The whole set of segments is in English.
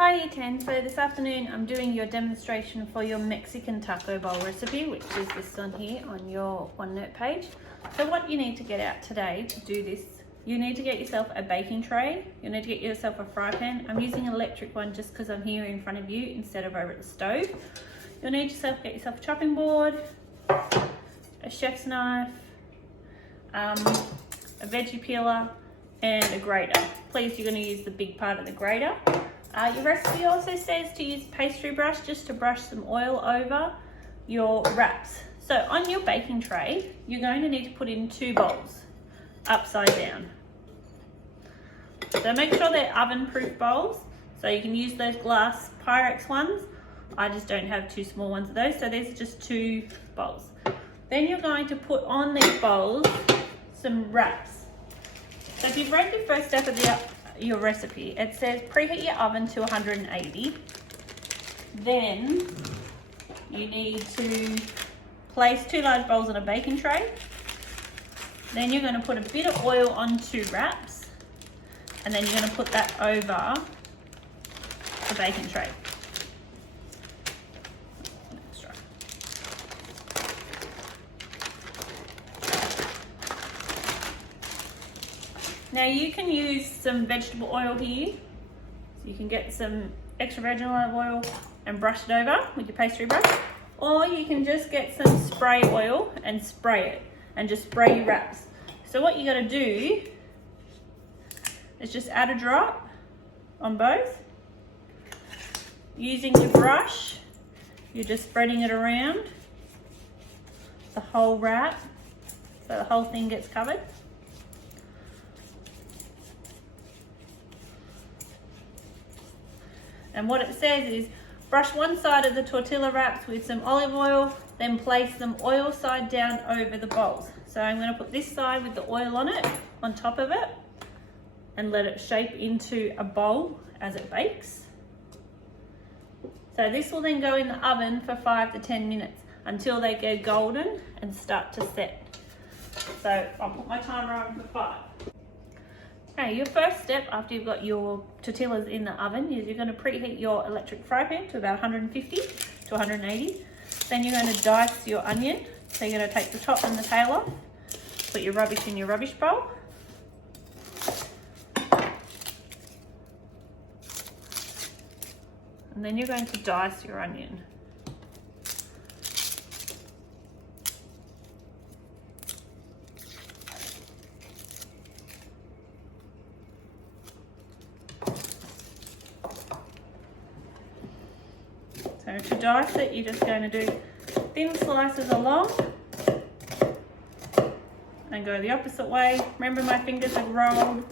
Hi Year 10, so this afternoon I'm doing your demonstration for your Mexican taco bowl recipe, which is this one here on your OneNote page. So what you need to get out today to do this, you need to get yourself a baking tray, you need to get yourself a fry pan. I'm using an electric one just because I'm here in front of you instead of over at the stove. You'll need get yourself a chopping board, a chef's knife, a veggie peeler and a grater. Please, you're going to use the big part of the grater. Your recipe also says to use pastry brush just to brush some oil over your wraps. So on your baking tray, you're going to need to put in 2 bowls, upside down. So make sure they're oven-proof bowls. So you can use those glass Pyrex ones. I just don't have 2 small ones of those, so these are just 2 bowls. Then you're going to put on these bowls some wraps. So if you've read the first step of your recipe, it says preheat your oven to 180. Then you need to place 2 large bowls on a baking tray. Then you're going to put a bit of oil on 2 wraps, and then you're going to put that over the baking tray. Now you can use some vegetable oil here. So you can get some extra vegetable oil and brush it over with your pastry brush. Or you can just get some spray oil and spray it and just spray your wraps. So what you gotta do is just add a drop on both. Using your brush, you're just spreading it around the whole wrap so the whole thing gets covered. And what it says is brush one side of the tortilla wraps with some olive oil, then place them oil side down over the bowls. So I'm going to put this side with the oil on it, on top of it, and let it shape into a bowl as it bakes. So this will then go in the oven for 5 to 10 minutes until they go golden and start to set. So I'll put my timer on for 5. Okay, your first step after you've got your tortillas in the oven is you're going to preheat your electric fry pan to about 150 to 180. Then you're going to dice your onion. So you're going to take the top and the tail off, put your rubbish in your rubbish bowl. And then you're going to dice your onion. So to dice it, you're just going to do thin slices along and go the opposite way. Remember, my fingers are rolled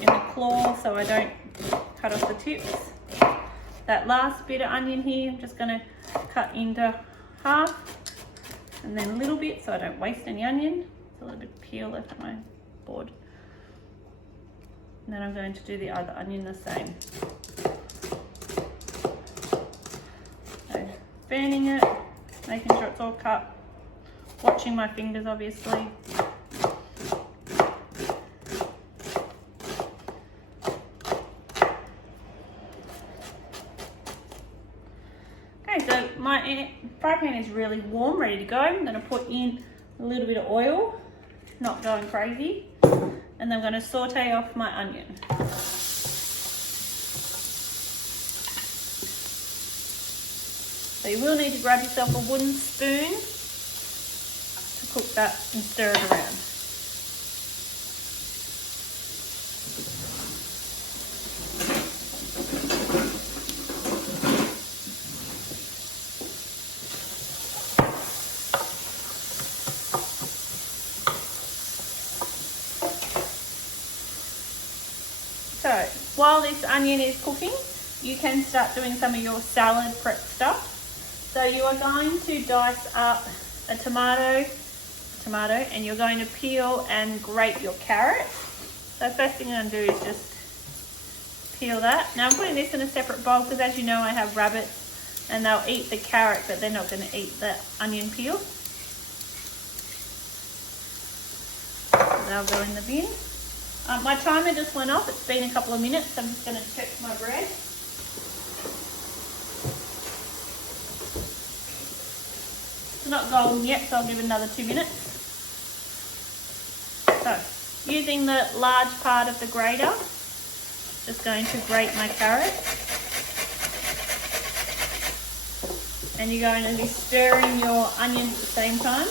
in the claw so I don't cut off the tips. That last bit of onion here, I'm just going to cut into half and then a little bit so I don't waste any onion. There's a little bit of peel left on my board. And then I'm going to do the other onion the same. Fanning it, making sure it's all cut, watching my fingers obviously. Okay, so my fry pan is really warm, ready to go. I'm going to put in a little bit of oil, not going crazy, and then I'm going to saute off my onion. So you will need to grab yourself a wooden spoon to cook that and stir it around. So while this onion is cooking, you can start doing some of your salad prep stuff. So you are going to dice up a tomato, and you're going to peel and grate your carrot. So first thing I'm going to do is just peel that. Now I'm putting this in a separate bowl because, as you know, I have rabbits and they'll eat the carrot, but they're not going to eat the onion peel. So they'll go in the bin. My timer just went off. It's been a couple of minutes. So I'm just going to check my bread. It's not golden yet, so I'll give it another 2 minutes. So, using the large part of the grater, just going to grate my carrot. And you're going to be stirring your onions at the same time.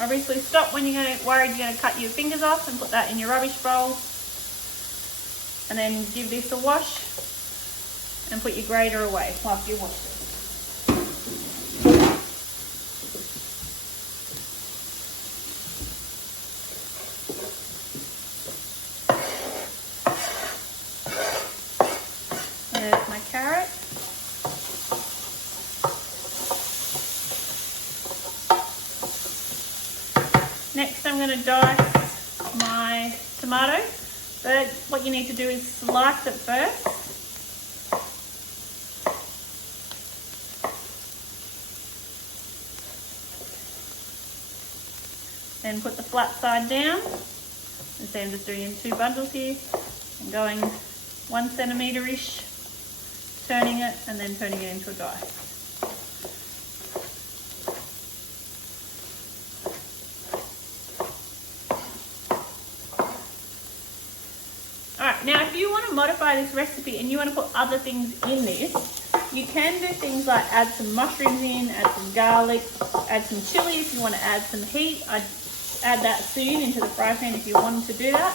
Obviously stop when you're worried you're going to cut your fingers off and put that in your rubbish bowl. And then give this a wash and put your grater away after you wash it. There's my carrot. Next I'm going to dice my tomato, but what you need to do is slice it first. Then put the flat side down. Instead I'm just doing in 2 bundles here and going 1 centimetre-ish, turning it and then turning it into a dice. Now, if you want to modify this recipe and you want to put other things in this, you can do things like add some mushrooms in, add some garlic, add some chili if you want to add some heat. I'd add that soon into the fry pan if you wanted to do that.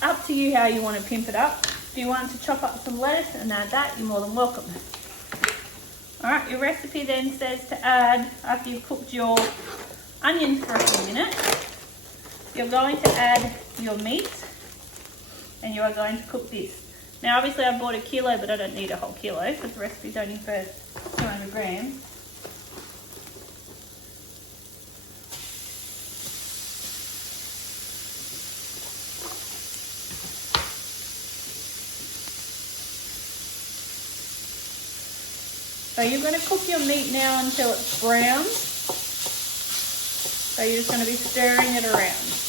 Up to you how you want to pimp it up. If you want to chop up some lettuce and add that, you're more than welcome. Alright, your recipe then says to add, after you've cooked your onions for a few minutes, you're going to add your meat. And you are going to cook this. Now obviously I bought a kilo, but I don't need a whole kilo because the recipe's only for 200 grams. So you're going to cook your meat now until it's brown. So you're just going to be stirring it around.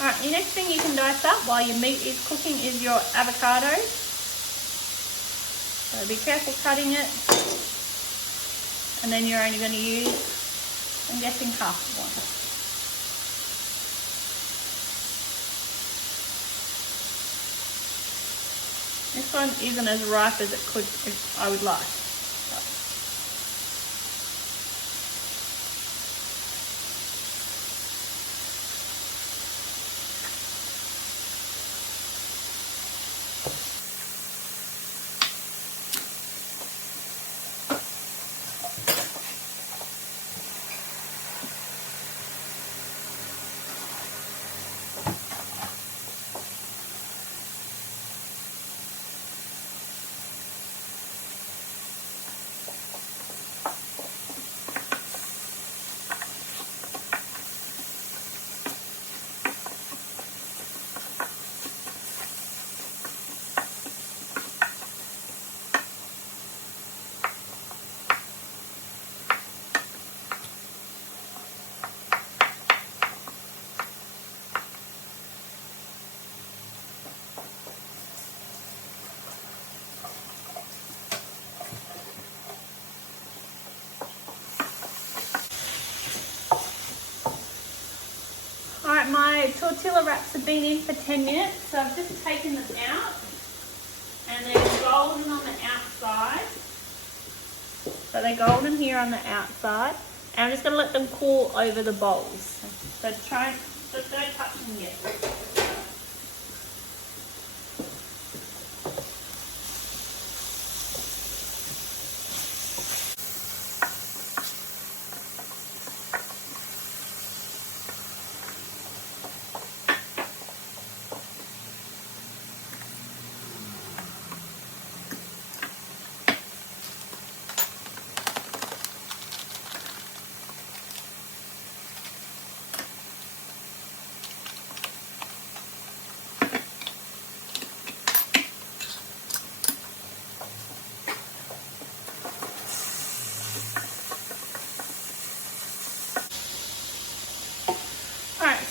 Alright, the next thing you can dice up while your meat is cooking is your avocado. So be careful cutting it. And then you're only going to use, I'm guessing, half of one. This one isn't as ripe as it could, as I would like. Alright, my tortilla wraps have been in for 10 minutes, so I've just taken them out and they're golden on the outside. So they're golden here on the outside, and I'm just going to let them cool over the bowls. So just don't touch them yet.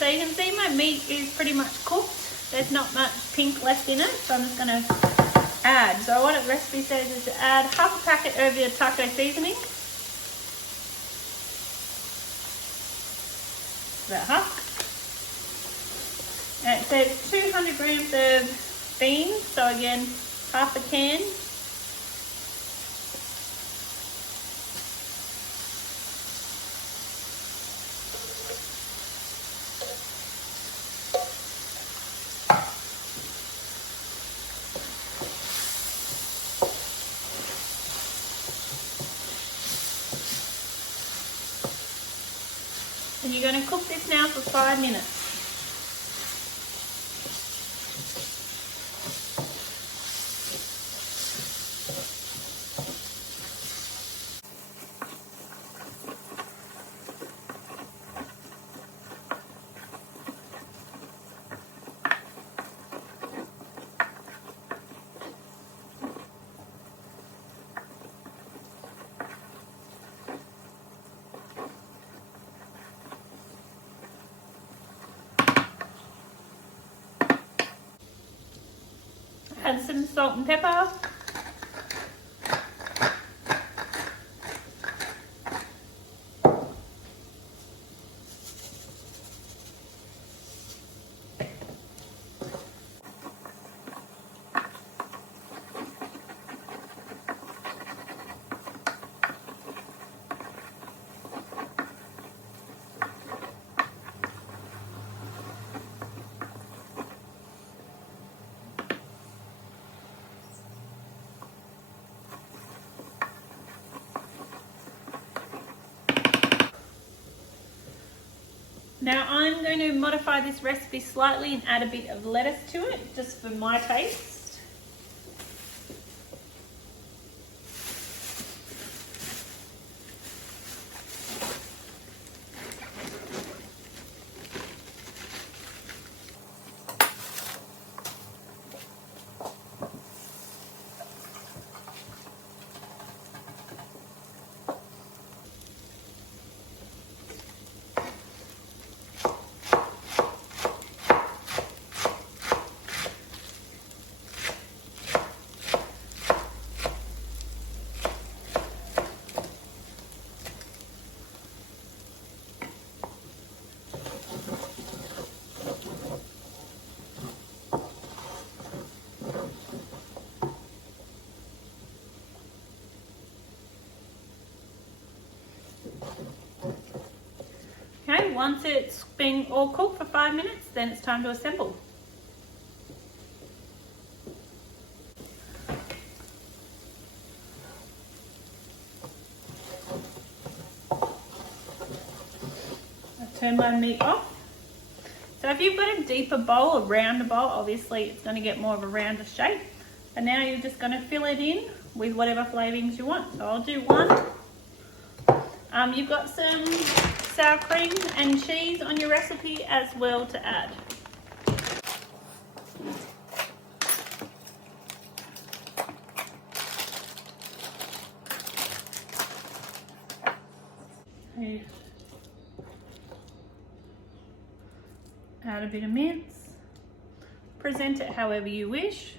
you can see my meat is pretty much cooked. There's not much pink left in it, so I'm just going to add. So what the recipe says is to add half a packet of your taco seasoning. About half. And it says 200 grams of beans, so again, half a can. And you're going to cook this now for 5 minutes. Add some salt and pepper. Now I'm going to modify this recipe slightly and add a bit of lettuce to it, just for my taste. Okay, once it's been all cooked for 5 minutes, then it's time to assemble. I'll turn my meat off. So if you've got a deeper bowl, a rounder bowl, obviously it's going to get more of a rounder shape. And now you're just going to fill it in with whatever flavourings you want. So I'll do one. You've got some sour cream and cheese on your recipe as well to add. Okay. Add a bit of mince. Present it however you wish.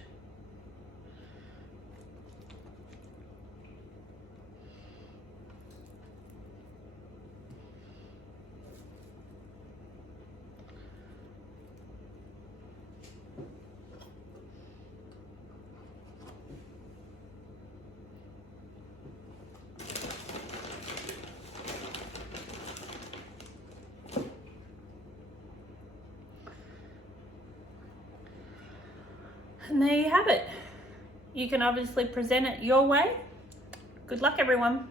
And there you have it. You can obviously present it your way. Good luck, everyone.